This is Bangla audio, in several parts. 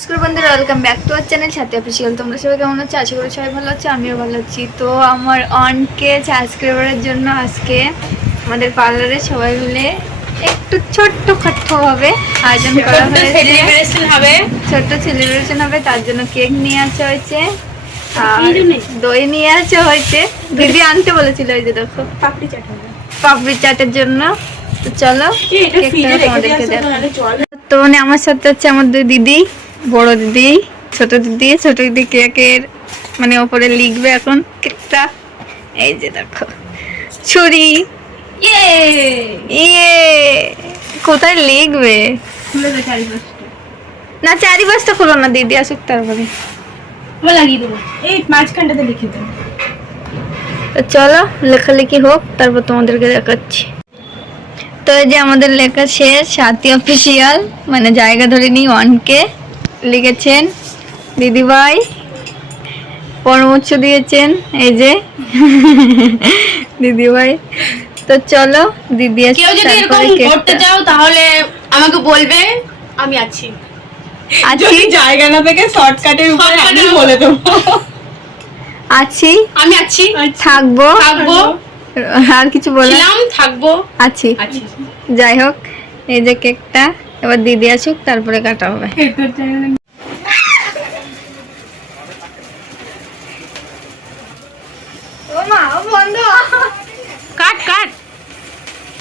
নমস্কার বন্ধুরা welcome back to our channel সাথে অফিসিয়াল তোমরা সবাই কেমন আছো? আশা করি সবাই ভালো আছো আমিও ভালো আছি। তো আমার অনকে সাবস্ক্রাইবারের জন্য আজকে আমাদের পার্লারে সবাই মিলে একটু ছোট্ট খাট্টো হবে। আয়োজন করা হয়েছে হবে। ছোট্ট সেলিব্রেশন হবে তার জন্য কেক নিয়ে আসা হয়েছে। আর দই নিয়ে আসা হয়েছে। দিদি আনতে বলেছিল ওই যে দেখো। পাপড়ি চাট পাপড়ি চাটের জন্য। তো চলো কেকটা তোমাদেরকে জল। তো মানে আমার সাথে হচ্ছে আমার দুই দিদি। বড় দিদি ছোট দিদি ছোট দিদি কেকের মানে ওপরে লিখবে এখন কেকটা। এই যে দেখো ছুরি। ইয়ে! ইয়ে কোথায় লিখবে? না চারিপাশটা খুলো না দিদি আসুক তারপরে। লাগিয়ে দেবো। এই মাঝখানটাতে লিখে দেবো তো চলো লেখালেখি হোক তারপর তোমাদেরকে দেখাচ্ছি। তো এই যে আমাদের লেখা শেষ সাথী অফিসিয়াল মানে জায়গা ধরে নিই ওয়ানকে লিখেছেন দিদিভাই পরামর্শ দিয়েছেন এই যে। দিদিভাই তো চলো দিদি আসছে, কেউ যদি এরকম করতে চাও তাহলে আমাকে বলবে আমি আছি। আছি? জায়গা না থেকে শর্টকাটের উপরে আমি বলে দেবো। আছি? আমি আছি। থাকব? থাকব। আর কিছু বলে থাকব। আছি। আছি। যাই হোক এই যে কেকটা। এবার দিদি আসুক তারপরে কাটা হবে। ও মা ও বন্ধ। কাট কাট।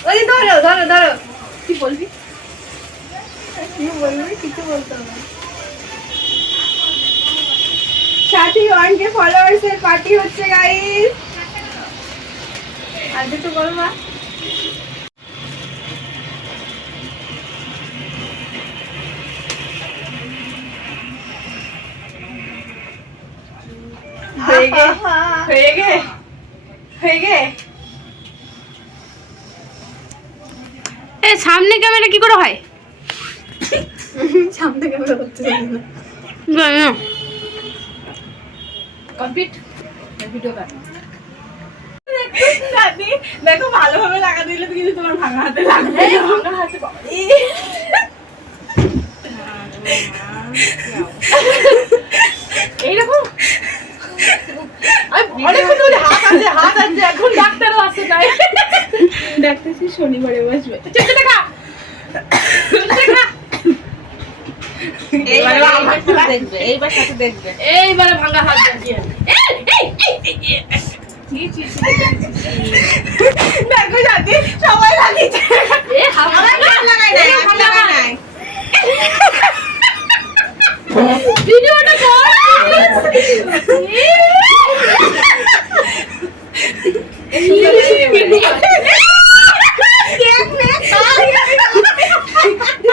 ওই ধরো ধরো ধরো। কি বলবি? কি বলবি? কিছু বলতে হবে না। সাথী ওয়ানকে ফলোয়ার্স এর পার্টি হচ্ছে গাইস আর কিছু বলবা? হয়ে গে হয়ে গে। এ সামনে ক্যামেরা কি করে হয়? সামনে ক্যামেরা হচ্ছে জানি না। কমপ্লিট? ভিডিও কাট দাদি দেখো ভালোভাবে লাগা দিলে তো কিন্তু তোমার ভাঙা হাতে লাগবে ভাঙা হাতে এইরকম অনেকক্ষণ ধরে হাত আছে হাত আছে এখন ডাক্তারও আছে তাই। ডাক্তার শনিবারে বসবে। চেষ্টা দেখা। এইবারে দেখবে এইবার সাথে দেখবে। এইবারে ভাঙা হাত দেখো সবাই লাগিয়েছে। লাগাই নাই ভিডিওটা কর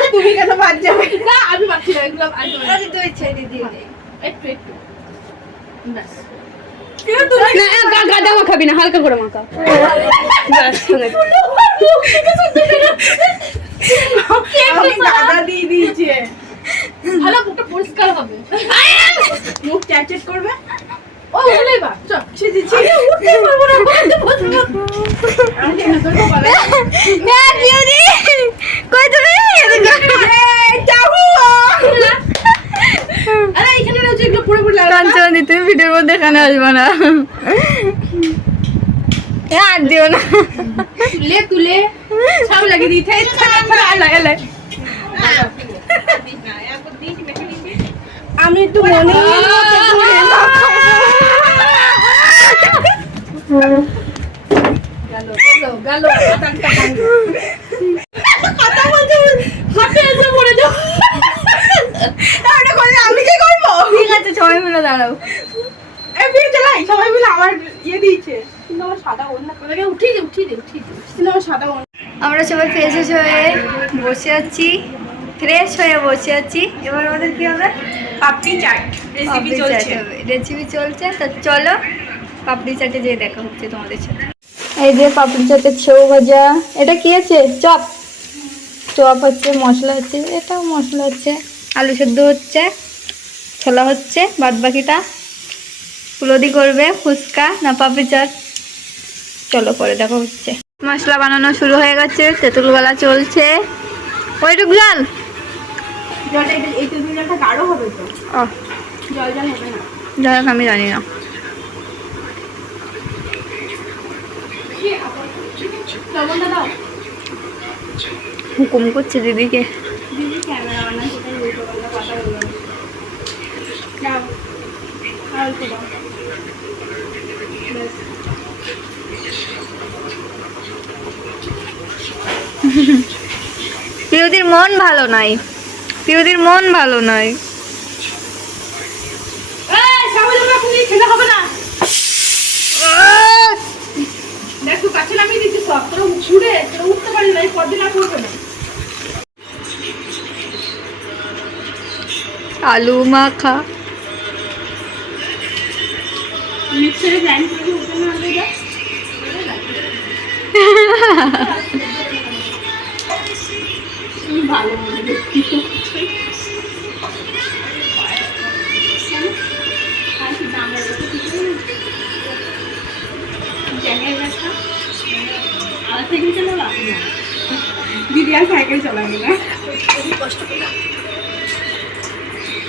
তুমি কেন বাদ যাবে না আমি পাচ্ছি না এগুলো আমি দিয়ে একটু একটু ব্যাস গাদা মাখাবি না হালকা করে মাখা আমাকে দাদা দিয়ে দিয়েছে ভালো মুখটা পরিষ্কার হবে মুখ চ্যাট করবে ও ওগুলোই বা চল ছি ছি ছি আমি কেন করব বলো? হ্যাঁ দিদি কই তুমি এদিকে যাব আরে এখানে রয়েছে এগুলো পুরো পুরো লাগা কাঞ্চনি তুমি ভিডিওর মধ্যে এখানে আসবে না এ, আর দিও না তুলে তুলে সব লাগিয়ে দিতে লাগালে আমি একটু মনে আমি কি করব ঠিক আছে সবাই মিলে দাঁড়াও সবাই মিলে আমার দিয়েছে। কিন্তু আমার সাদা ওড়না ওটাকে উঠিয়ে দে উঠিয়ে দে উঠিয়ে দে। কিন্তু আমার সাদা ওড়না আমরা সবাই ফ্রেশ হয়ে বসে আছি। ফ্রেশ হয়ে বসে আছি। এবার আমাদের কি হবে? পাপড়ি চাট রেসিপি চলছে। রেসিপি চলছে। তা চলো পাপড়ি চাটে যেয়ে দেখা হচ্ছে তোমাদের সাথে। এই যে পাপড়ি চাটের সেও ভাজা। এটা কি আছে? চপ। চপ হচ্ছে মশলা হচ্ছে এটাও মশলা হচ্ছে। আলু সেদ্ধ হচ্ছে ছোলা হচ্ছে বাদ বাকিটা কুলদি করবে ফুচকা না পাপড়ি চাট? চলো পরে দেখা হচ্ছে। মশলা বানানো শুরু হয়ে গেছে তেঁতুলবেলা চলছে। ওইটুক জাল তেঁতুল জল আমি জানি না। হুকুম করছে দিদিকে। দিদি ক্যামেরা বানা সেটা উল্টো পাল্টা কথা বলব না। দাও আর অল্প দাও ব্যাস। পিউদির মন ভালো নাই। পিউদির মন ভালো নাই। আলু মাখা। মিক্সারে গ্রাইন্ড করে উঠে না আনলে আর সাইকেল চালাবা দিদি আর সাইকেল চালাবে না। কষ্ট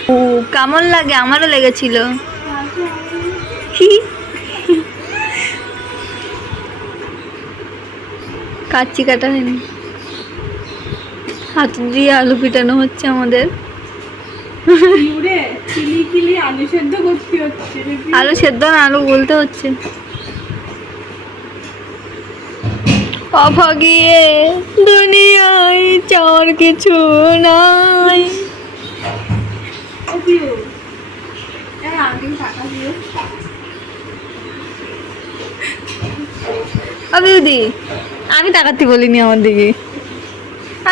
ও, কেমন লাগে? আমারও লেগেছিল। কাচ্চি কাটা হয়নি। হাত দিয়ে আলু পিটানো হচ্ছে আমাদের। আলু সেদ্ধ না আলু বলতে হচ্ছে। অভাগিয়ে দুনিয়ায় চাওয়ার কিছু নাই। অবিউদি আমি তাকাতে বলিনি আমার দিকে।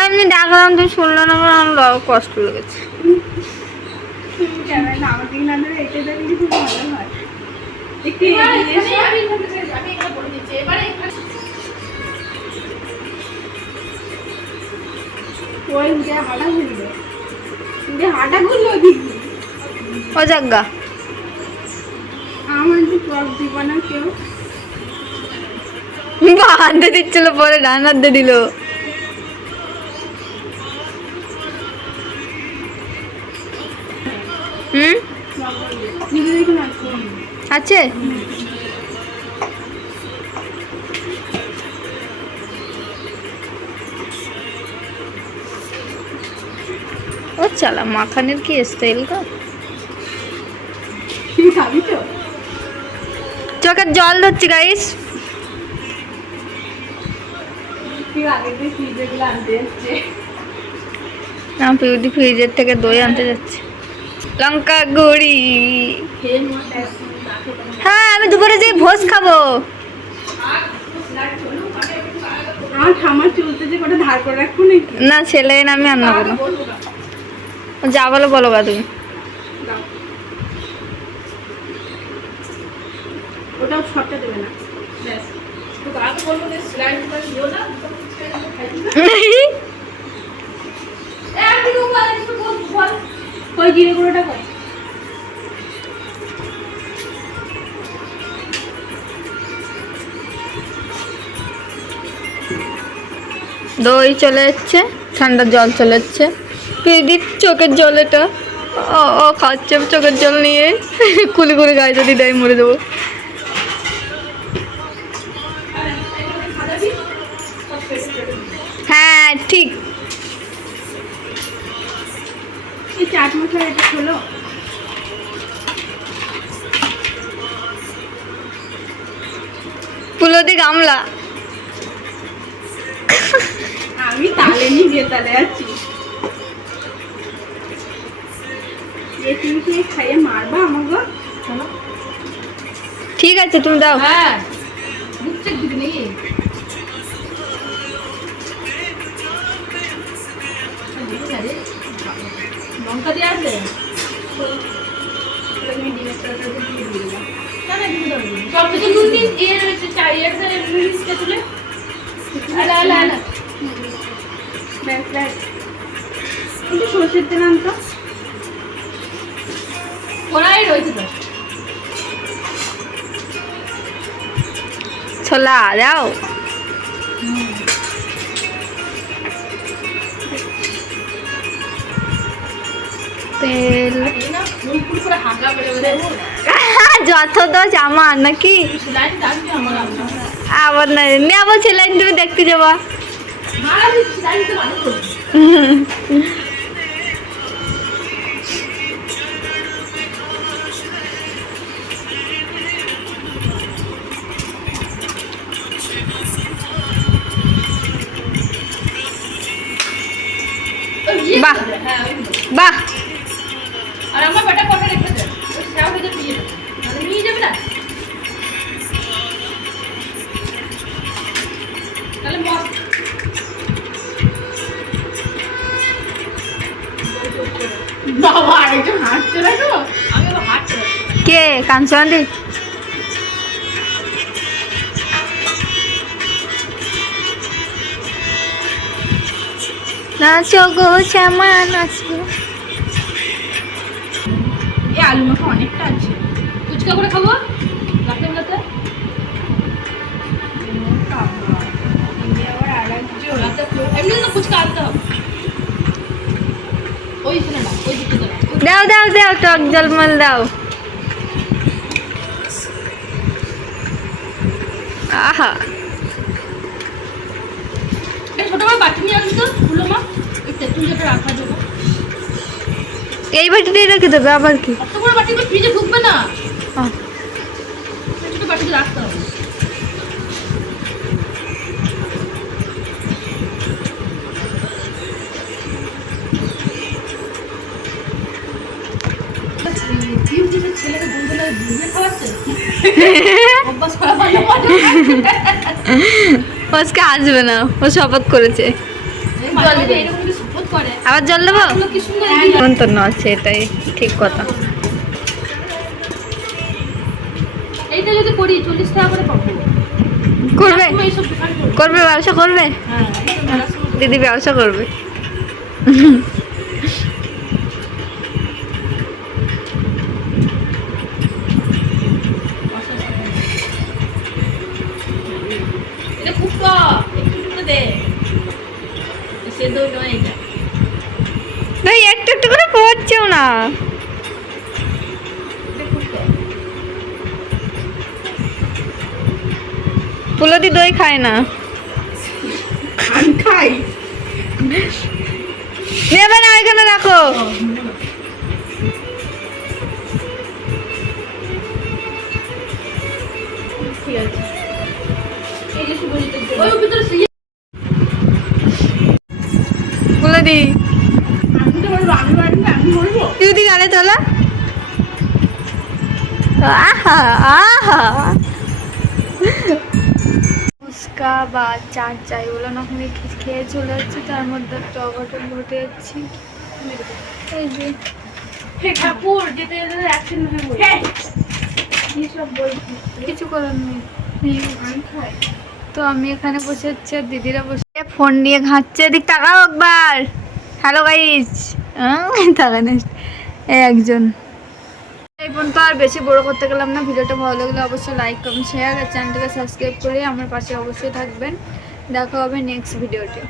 এমনি ডাকলাম তুমি শুনলো না বলে আমার বাবা কষ্ট লেগেছে। আমার ও জাগা আমার যে টক দিব না কেউ। দিচ্ছিল পরে ডান হাত দিল। হুম? আছে? ও চালা মাখানের কি স্টাইল গো? তো চোখের জল ধরছি গাইস না পিউডি ফ্রিজের থেকে দই আনতে যাচ্ছে। লঙ্কা গুড়ি। হ্যাঁ আমি দুপুরে যে ভোজ খাব না ছেলে না আমি রান্না করব না। যা বলো বলো বা তুমি দাও। ওটাও সবটা দেবে না ব্যাস তো আগে বলব যে সেলাই দিতে দিও না তো খাইছি না। এ, একদিকে বল, একদিকে বল, বল। কই জিরে গুঁড়োটা কই দই চলে যাচ্ছে ঠান্ডা জল চলে যাচ্ছে দিদি চোখের জল এটা। ও খাচ্ছে, চোখের জল নিয়ে। কুলি করে গায়ে যদি দেয় মরে দেবো হ্যাঁ ঠিক এই চাট মশলা এটা হলো পুলোদি গামলা। আমি তালে নিয়ে বেতালে আছি। এ তুমি কি খাইয়ে মারবা আমাকে ঠিক আছে তুমি দাও। হ্যাঁ। বুঝছে দিদি ব্যাস ব্যাস একটু সর্ষের তেল আনতো। কড়াই রয়েছে তো। ছোলা দাও। বেড়ে যত দোষ আমার নাকি? আবার না নে আবার তুমি দেখতে যাবা। কে? কাঞ্চনাদি নাচো গো শ্যামা নাচো এই আলু মাখা অনেকটা আছে। ফুচকা করে খাব? রাতে বেলাতে না দাও দাও দাও টক জলমল দাও আহা এই ছোট ভাই বাটি নিয়ে আসবি তো ফুলো মা ওই তেঁতুল যেটা রাখা যাবে এই বাটিটাই রেখে দেবে। আবার কি? ফ্রিজে ঢুকবে না। আজকে আসবে না ও শপথ করেছে। আবার জল দেবো? এগুলো কি সুন্দর এটাই ঠিক কথা। এইটা যদি করি চল্লিশ টাকা করে করবে। করবে ব্যবসা করবে? হ্যাঁ দিদি ব্যবসা করবে এটা খুব টক একটু একটু দে সেদ্ধ নয় এটা ভাই একটু একটু করে পড়ছেও না। পুলদি দই খায় না। খাই। নেবে না এখানে রাখো। ঠিক আছে এই যে সুগন্ধিতের জন্য ওই ভিতরে শুয়ে পুলদি আমি তো বলব আমি বাড়ি আমি বলব তুই যদি গালে তোলা। আহা আহা। ফুচকা বা চাট যাই বলো না ওখানে খেয়ে চলে যাচ্ছি তার মধ্যে একটা অঘটন ঘটে যাচ্ছি। এই যে। কিছু করার নেই। খাই তো আমি এখানে বসে হচ্ছে দিদিরা বসে ফোন নিয়ে ঘাঁটছে এদিক তাকাও একবার। হ্যালো গাইজ তাকানে এই একজন। এই ফোন তো আর বেশি বড় করতে গেলাম না। ভিডিওটা ভালো লাগলে অবশ্যই লাইক কমেন্ট শেয়ার আর চ্যানেলটাকে সাবস্ক্রাইব করে আমার পাশে অবশ্যই থাকবেন। দেখা হবে নেক্সট ভিডিওতে